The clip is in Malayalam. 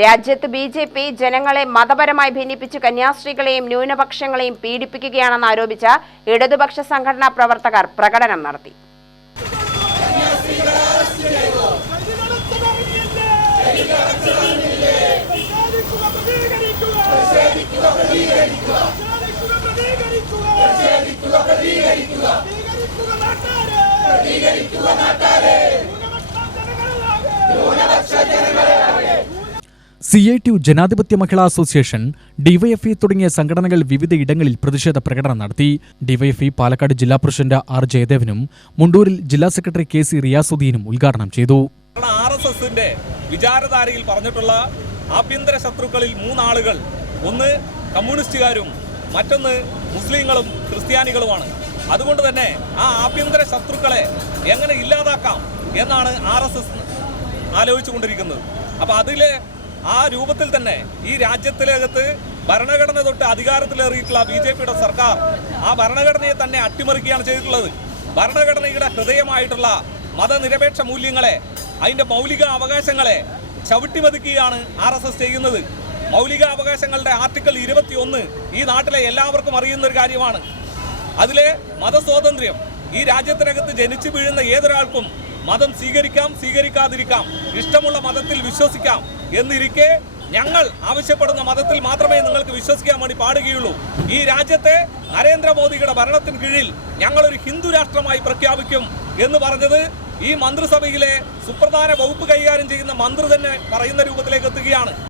രാജ്യത്ത് ബിജെപി ജനങ്ങളെ മതപരമായി ഭിന്നിപ്പിച്ച് കന്യാസ്ത്രീകളെയും ന്യൂനപക്ഷങ്ങളെയും പീഡിപ്പിക്കുകയാണെന്ന് ആരോപിച്ച ഇടതുപക്ഷ സംഘടനാ പ്രവർത്തകർ പ്രകടനം നടത്തി. CITU ജനാധിപത്യ മഹിളാ അസോസിയേഷൻ, ഡിവൈഎഫ്ഐ തുടങ്ങിയ സംഘടനകൾ വിവിധ ഇടങ്ങളിൽ പ്രതിഷേധ പ്രകടനം നടത്തി. ഡിവൈഎഫ്ഐ പാലക്കാട് ജില്ലാ പ്രസിഡന്റ് ആർ ജയദേവനും മുണ്ടൂരിൽ ജില്ലാ സെക്രട്ടറി KC റിയാസുദ്ദീനും ഉദ്ഘാടനം ചെയ്തു. RSSന്റെ വിചാരധാരയിൽ പറഞ്ഞിട്ടുള്ള ആഭ്യന്തര ശത്രുക്കളിൽ 3 ആളുകൾ, ഒന്ന് കമ്മ്യൂണിസ്റ്റുകാരും മറ്റൊന്ന് മുസ്ലിങ്ങളും ക്രിസ്ത്യാനികളുമാണ്. അതുകൊണ്ട് തന്നെ ആ ആഭ്യന്തര ശത്രുക്കളെ എങ്ങനെ ഇല്ലാതാക്കാം എന്നാണ് RSS ആലോചിച്ചുകൊണ്ടിരിക്കുന്നത്. അപ്പോൾ അതിലെ ആ രൂപത്തിൽ തന്നെ ഈ രാജ്യത്തിനകത്ത് ഭരണഘടന തൊട്ട് അധികാരത്തിലേറിയിട്ടുള്ള BJPയുടെ സർക്കാർ ആ ഭരണഘടനയെ തന്നെ അട്ടിമറിക്കുകയാണ് ചെയ്തിട്ടുള്ളത്. ഭരണഘടനയുടെ ഹൃദയമായിട്ടുള്ള മതനിരപേക്ഷ മൂല്യങ്ങളെ, അതിൻ്റെ മൗലിക അവകാശങ്ങളെ ചവിട്ടിമതിക്കുകയാണ് RSS ചെയ്യുന്നത്. മൗലിക അവകാശങ്ങളുടെ ആർട്ടിക്കിൾ 21 ഈ നാട്ടിലെ എല്ലാവർക്കും അറിയുന്ന ഒരു കാര്യമാണ്. അതിലെ മതസ്വാതന്ത്ര്യം, ഈ രാജ്യത്തിനകത്ത് ജനിച്ചു വീഴുന്ന ഏതൊരാൾക്കും മതം സ്വീകരിക്കാം, സ്വീകരിക്കാതിരിക്കാം, ഇഷ്ടമുള്ള മതത്തിൽ വിശ്വസിക്കാം എന്നിരിക്കെ ഞങ്ങൾ ആവശ്യപ്പെടുന്ന മതത്തിൽ മാത്രമേ നിങ്ങൾക്ക് വിശ്വസിക്കാൻ വേണ്ടി പാടുകയുള്ളൂ. ഈ രാജ്യത്തെ നരേന്ദ്രമോദിയുടെ ഭരണത്തിന് കീഴിൽ ഞങ്ങളൊരു ഹിന്ദു രാഷ്ട്രമായി പ്രഖ്യാപിക്കും എന്ന് പറഞ്ഞത് ഈ മന്ത്രിസഭയിലെ സുപ്രധാന വകുപ്പ് കൈകാര്യം ചെയ്യുന്ന മന്ത്രി തന്നെ പറയുന്ന രൂപത്തിലേക്ക് എത്തുകയാണ്.